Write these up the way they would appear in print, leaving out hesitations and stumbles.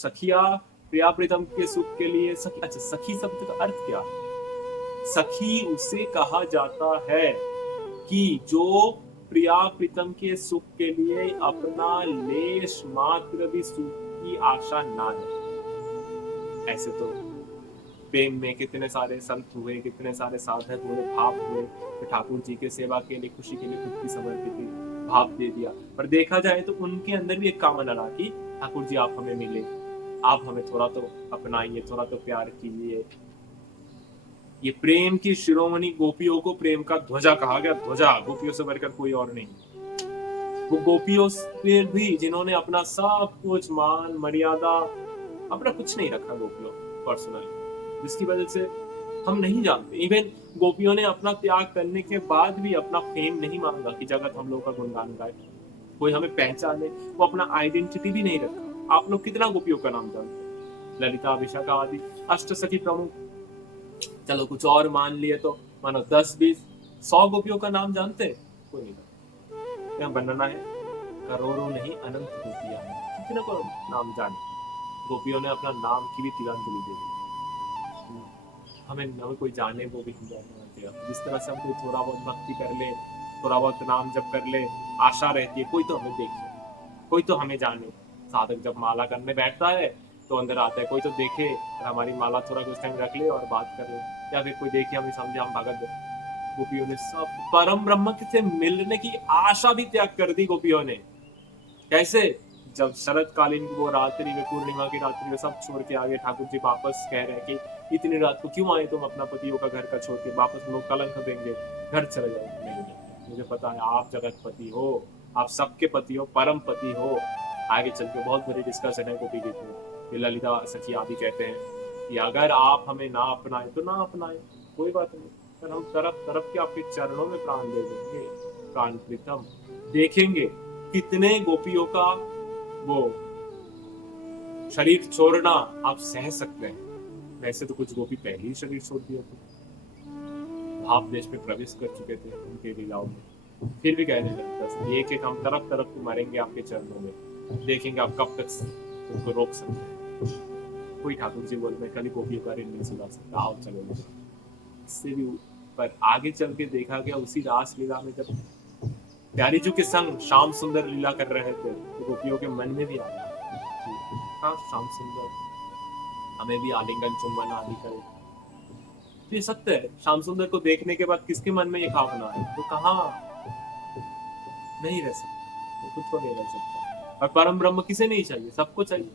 सखिया प्रिया प्रीतम के सुख के लिए सखी, अच्छा सखी शब्द का अर्थ क्या है? सखी उसे कहा जाता है कि जो प्रिया प्रीतम के सुख के लिए अपना लेश मात्र भी सुख की आशा ना रहे। ऐसे तो प्रेम में कितने सारे संत हुए, कितने सारे साधक हुए, भाव हुए, तो ठाकुर जी के सेवा के लिए, खुशी के लिए खुद की समर्पित भाव दे दिया। पर देखा जाए तो उनके अंदर भी एक कामना रहा कि ठाकुर जी आप हमें मिले, आप हमें थोड़ा तो अपनाइए, थोड़ा तो प्यार कीजिए। ये प्रेम की शिरोमणि गोपियों को प्रेम का ध्वजा कहा गया। ध्वजा, गोपियों से बढ़कर कोई और नहीं। वो गोपियों से भी जिन्होंने अपना सब कुछ, मान मर्यादा, अपना कुछ नहीं रखा गोपियों पर्सनली, जिसकी वजह से हम नहीं जानते। इवन गोपियों ने अपना त्याग करने के बाद भी अपना फेम नहीं मांगा कि जगत हम लोग का गुणगान गाए, कोई हमें पहचाने। वो अपना आइडेंटिटी भी नहीं रखा। आप लोग कितना गोपियों का नाम जानते हैं? ललिता, विशाखा आदि अष्ट सखी प्रमुख, चलो कुछ और मान लिए तो मानो 10, 20, 100 गोपियों का नाम जानते हैं? कोई नहीं जानता। क्या बनना है? करोड़ों नहीं, अनंत गोपियां हैं, कितने को नाम जाने। गोपियों ने अपना नाम की भी तिलांजलि दे दी। हमें न कोई जाने वो भी नहीं जानना। जिस तरह से हम कोई थोड़ा बहुत भक्ति कर ले, थोड़ा बहुत नाम जप कर ले, आशा रहती है कोई तो हमें देखे, कोई तो हमें जाने। साधक जब माला करने बैठता है तो अंदर आता है कोई तो देखे और हमारी माला थोड़ा कुछ टाइम रख ले और बात कर ले, या फिर कोई देखे हमें समझे हम भगत। गोपियों ने सब परम ब्रह्म से मिलने की आशा भी त्याग कर दी गोपियों ने। कैसे? जब शरद कालीन वो रात्रि में, पूर्णिमा की रात्रि में सब छोड़ के आगे, ठाकुर जी वापस कह रहे हैं कि इतनी रात को क्यों आए तुम अपना पतियों का घर का छोड़ के, वापस लोग कलंक देंगे, घर चले जाओ। नहीं, मुझे पता है आप जगत पति हो, आप सबके पति हो, परम पति हो। आगे चल के बहुत बड़ी डिस्कशन है गोपी गीत में। ललिता सखी आदि कहते हैं कि अगर आप हमें ना अपनाए तो ना अपनाए, कोई बात नहीं, पर हम तरफ तरफ के आपके चरणों में प्राण दे देंगे। प्राण प्रीतम देखेंगे कितने गोपियों का वो शरीर छोड़ना आप सह सकते हैं। वैसे तो कुछ गोपी पहले ही शरीर छोड़ दिया था, भाव देश में प्रवेश कर चुके थे उनके लीलाओं में, फिर भी कहने लगता है एक एक हम तरफ तरफ मरेंगे आपके चरणों में, देखेंगे आप कब तक उनको रोक सकते हैं। कोई ठाकुर जी बोल में कल गोपियों का ऋण नहीं सुधा सकता, आओ चलो। इससे भी पर आगे चल के देखा गया उसी रास लीला में जब प्यारी जी के संग श्याम सुंदर लीला कर रहे थे तो गोपियों के मन में भी आया हाँ श्याम सुंदर हमें भी आलिंगन चुंबन आदि करे। तो ये सत्य है, श्याम सुंदर को देखने के बाद किसके मन में ये भावना है? तो कहाँ नहीं रह सकता, खुद को नहीं रह सकता। और परम ब्रह्म किसे नहीं चाहिए? सबको चाहिए।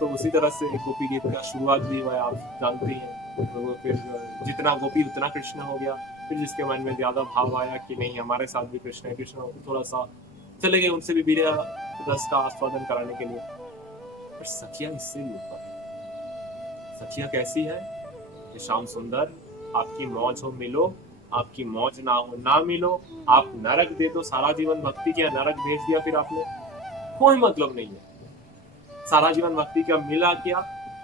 तो उसी तरह से गोपी गीत का शुरुआत भी हुआ, आप जानते हैं। तो फिर जितना गोपी उतना कृष्ण हो गया। फिर जिसके मन में ज्यादा भाव आया कि नहीं हमारे साथ भी कृष्ण है, कृष्ण थोड़ा सा चले गए उनसे भी वीर्य रस का आस्वादन कराने के लिए। पर सखिया इससे भी ऊपर। सखिया कैसी है? कि श्याम सुंदर आपकी मौज हो मिलो, आपकी मौज ना हो ना मिलो, आप नरक दे दो, सारा जीवन भक्ति किया, नरक भेज दिया फिर आपने, कोई मतलब नहीं है। सारा जीवन भक्ति का मिला क्या,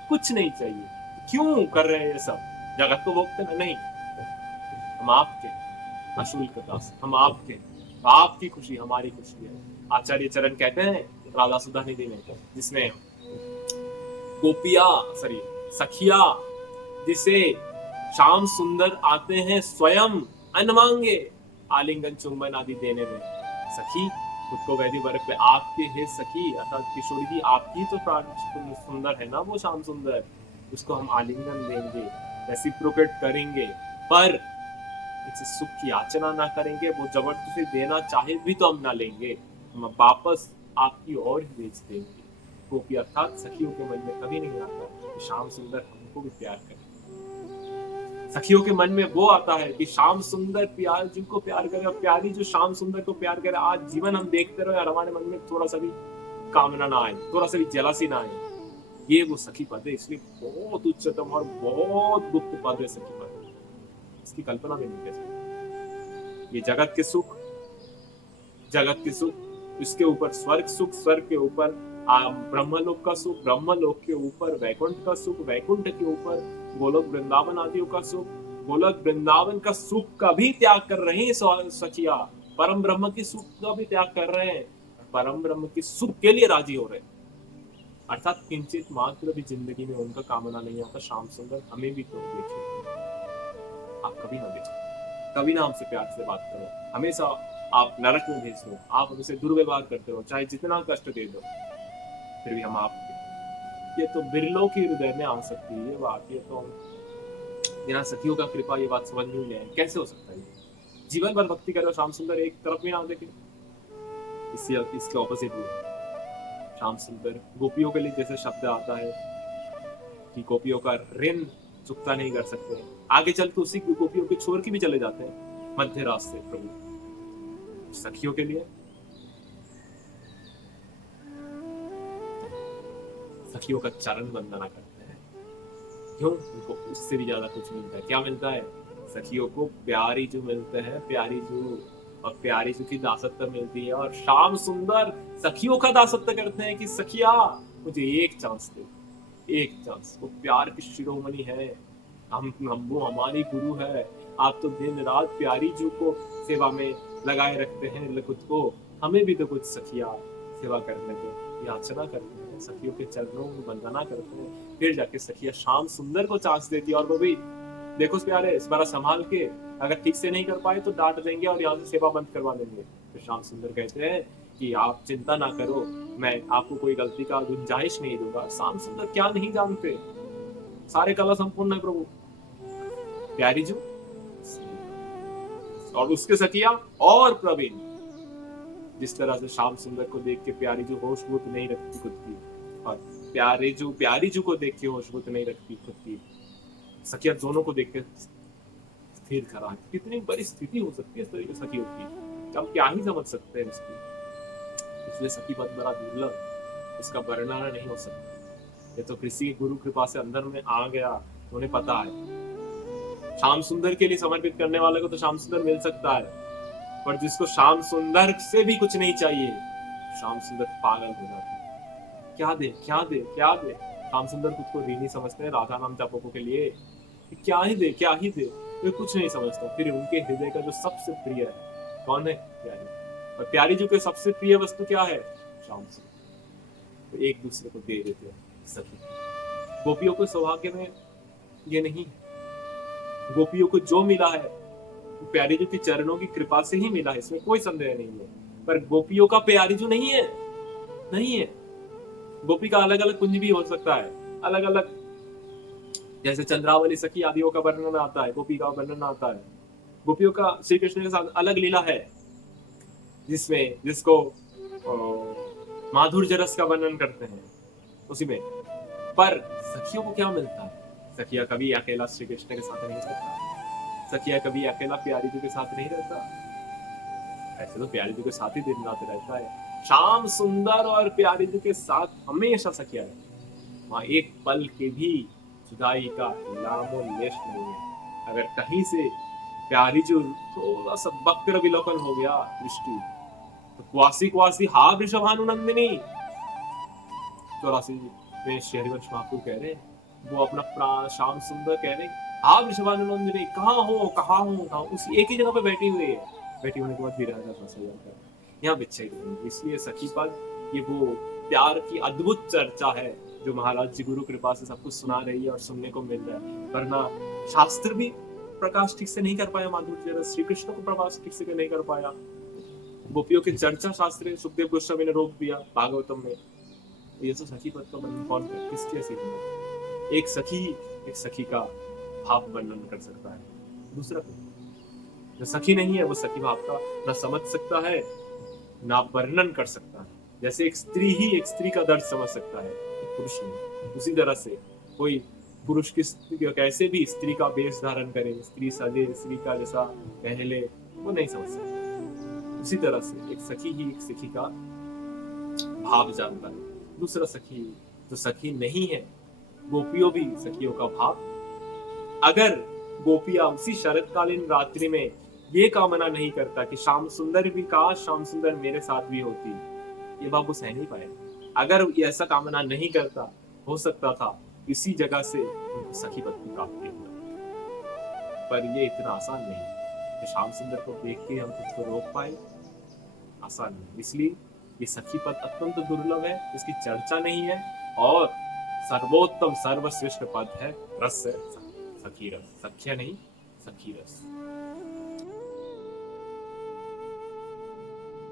कुछ नहीं चाहिए। क्यों कर रहे हैं ये सब? जगत को भोगते ना? नहीं, हम आपके अशुल्क दास, हम आपके, आपकी खुशी हमारी खुशी है। आचार्य चरण कहते हैं राधा सुधा निधि में, जिसमें गोपिया सॉरी सखिया जिसे श्याम सुंदर आते हैं स्वयं अन्न मांगे आलिंगन चुंबन आदि देने में, सखी खुद को वैधि वर्ग पे आपके हे सखी अर्थात किशोरी जी आपकी तो प्राण सुंदर है ना वो श्याम सुंदर, उसको हम आलिंगन देंगे, रेसिप्रोकेट करेंगे, पर इससे सुख की याचना ना करेंगे। वो जबरदस्ती देना चाहे भी तो हम ना लेंगे, हम वापस आपकी ओर ही भेज देंगे। गोपी अर्थात सखियों के मन में कभी नहीं आता कि श्याम सुंदर हमको भी प्यार करे। सखियों के मन में वो आता है कि श्याम सुंदर प्यार जिनको प्यार करे, और प्यारी जो श्याम सुंदर को प्यार करे, आज जीवन हम देखते रहे और हमारे मन में थोड़ा सा भी कामना ना आए, थोड़ा सा भी जलासी ना आए। ये वो सखी पद है, इसलिए बहुत उच्चतम और बहुत गुप्त पद है सखी पद, इसकी कल्पना भी नहीं कर सकते। ये जगत के सुख, जगत के सुख, इसके ऊपर स्वर्ग सुख, स्वर्ग के ऊपर ब्रह्मलोक का सुख, ब्रह्मलोक के ऊपर वैकुंठ का सुख, वैकुंठ के ऊपर गोलोक वृंदावन आदियों का सुख, गोलोक वृंदावन का सुख का भी त्याग कर रहे हैं सखिया, परम ब्रह्म की सुख का भी त्याग कर रहे हैं, परम ब्रह्म की सुख के लिए राजी हो रहे हैं। अर्थात किंचित मात्र भी जिंदगी में उनका कामना नहीं आता, श्याम सुंदर हमें भी तो देखे, आप कभी ना देखो, कभी ना हमसे प्यार से बात करो, हमेशा आप नरक में भेज दो, आप हमसे दुर्व्यवहार करते हो, चाहे जितना कष्ट दे दो, फिर भी हम आपके, ये तो बिरलों की हृदय में आ सकती है ये बात, ये तो बिना सखियों का कृपा ये बात समझ में नहीं आए, कैसे हो सकता है ये? जीवन भर भक्ति करो, श्याम सुंदर एक तरफ भी ना देखे, इसके ऑपोजिट भी श्याम सुंदर गोपियों के लिए जैसे शब्द आता है कि गोपियों का ऋण चुकता नहीं कर सकते, आगे चल के उसी गोपियों के छोर की भी चले जाते हैं मध्य रास्ते प्रभु। सखियों के लिए सखियों का चरण वंदना करते हैं, क्यों? उनको उससे भी ज्यादा कुछ मिलता है, क्या मिलता है? सखियों को प्यारी जो मिलते हैं, प्यारी जो, और प्यारी जो की दासत्व मिलती है, और श्याम सुंदर सखियों का दासत्व करते हैं कि सखिया मुझे एक चांस दे, एक चांस। वो प्यार की शिरोमणि है, हम वो हमारी गुरु है, आप तो दिन रात प्यारी जी को सेवा में लगाए रखते हैं खुद को, हमें भी तो कुछ सखिया सेवा करने दो, याचना करते हैं, सखियों के चरणों में वंदना करते हैं, फिर जाके सखिया श्याम सुंदर को चांस देती है, और वो भी देखो प्यारे इस बार संभाल के, अगर ठीक से नहीं कर पाए तो डांट देंगे और यहाँ से सेवा बंद करवा देंगे। फिर श्याम सुंदर कहते हैं कि आप चिंता ना करो, मैं आपको कोई गलती का गुंजाइश नहीं दूंगा। श्याम सुंदर क्या नहीं जानते, सारे कला संपूर्ण है प्रभु, प्यारी जो और उसके सखिया और प्रवीण। जिस तरह से श्याम सुंदर को देख के प्यारी जो होशबूत नहीं रखती खुद की, और प्यारी जो को देख के होशबूत नहीं रखती खुद की, सखिया दोनों को देख के स्थिर करा। कितनी बड़ी स्थिति हो सकती है इस तरीके सखियों की, हम क्या ही समझ सकते हैं इसकी। इसलिए सखी पद बड़ा दुर्लभ, इसका वर्णन नहीं हो सकता। ये तो किसी गुरु कृपा से अंदर में आ गया, उन्हें पता है। श्याम सुंदर के लिए समर्पित करने वाले को तो श्याम सुंदर मिल सकता है, पर जिसको श्याम सुंदर से भी कुछ नहीं चाहिए, श्याम सुंदर पागल हो जाता है। क्या दे क्या दे क्या दे, श्याम सुंदर खुद को ऋणी समझते हैं राधा नाम जापकों के लिए, क्या ही दे क्या ही दे, वे कुछ नहीं समझता। फिर उनके हृदय का जो सबसे प्रिय है कौन है? प्यारी। और प्यारी जी के सबसे प्रिय वस्तु क्या है? श्याम सुंदर। तो एक दूसरे को दे देते हैं सखी। गोपियों के सौभाग्य में ये नहीं है, गोपियों को जो मिला है वो प्यारी जी के चरणों की कृपा से ही मिला है, इसमें कोई संदेह नहीं है। पर गोपियों का प्यारी जो नहीं है, नहीं है। गोपी का अलग अलग कुंज भी हो सकता है, अलग अलग, जैसे चंद्रावली सखी आदियों का वर्णन आता है, गोपी का वर्णन आता है। गोपियों का श्री कृष्ण के साथ अलग लीला है, जिसमें जिसको माधुर्य रस का वर्णन करते हैं उसी में। पर सखियों को क्या मिलता है? सखिया कभी अकेला श्री कृष्ण के साथ नहीं रहता, सखिया कभी अकेला प्यारी जी के साथ नहीं रहता, ऐसे तो प्यारी जी के साथ ही दिन रात रहता है। श्याम सुंदर और प्यारी जी के साथ हमेशा सखिया है, वहां एक पल के भी जुदाई का नामो लेश नहीं है। अगर कहीं से प्यारी जो थोड़ा सा वक्र विलोकन हो गया दृष्टि, तो क्वासी क्वासी हा वृषभानुनंदिनी 84 में श्रीहरिवंश महाप्रभु कह रहे हैं, वो अपना प्राण श्याम सुंदर कह रहे हैं, हा वृषभानुनंदिनी कहाँ हो, उसी एक ही जगह पे बैठी हुई है, बैठी होने के बाद भी रहता था यहाँ बिच्छे। इसलिए सखी पद ये वो प्यार की अद्भुत चर्चा है जो महाराज जी गुरु कृपा से सब कुछ सुना रही है और सुनने को मिल रहा है। वरना शास्त्र भी प्रकाश ठीक से नहीं कर पाया, माधुर्य श्री कृष्ण को प्रकाश ठीक से नहीं कर पाया। गोपियों की चर्चा शास्त्र सुखदेव गोस्वामी ने रोक दिया भागवतम में। ये तो सखी पद का वर्णन कौन कर, किसके सीखना? एक सखी का भाव वर्णन कर सकता है, दूसरा जो सखी नहीं है वो सखी भाव का ना समझ सकता है ना वर्णन कर सकता है। जैसे एक स्त्री ही एक स्त्री का दर्द समझ सकता है, पुरुष नहीं। उसी तरह से कोई पुरुष की कैसे भी स्त्री का वेश धारण करे, स्त्री सजे, स्त्री का जैसा पहले, वो नहीं समझ सकता। उसी तरह से एक सखी ही एक सखी का भाव जानता है। दूसरा सखी जो सखी नहीं है, गोपियों भी सखियों का भाव, अगर गोपियां उसी शरतकालीन रात्रि में ये कामना नहीं करता कि श्याम सुंदर भी, काश श्याम सुंदर मेरे साथ भी होती, ये बात वो सह नहीं पाए। अगर ये ऐसा कामना नहीं करता, हो सकता था इसी जगह से उनको सखी पद की प्राप्ति हो, पर ये इतना आसान नहीं कि श्याम सुंदर को देख के हम खुद को रोक पाए, आसान नहीं। इसलिए ये सखी पद अत्यंत दुर्लभ है, इसकी चर्चा नहीं है, और सर्वोत्तम सर्वश्रेष्ठ पद है रस सखी रस, सख्य नहीं सखी रस।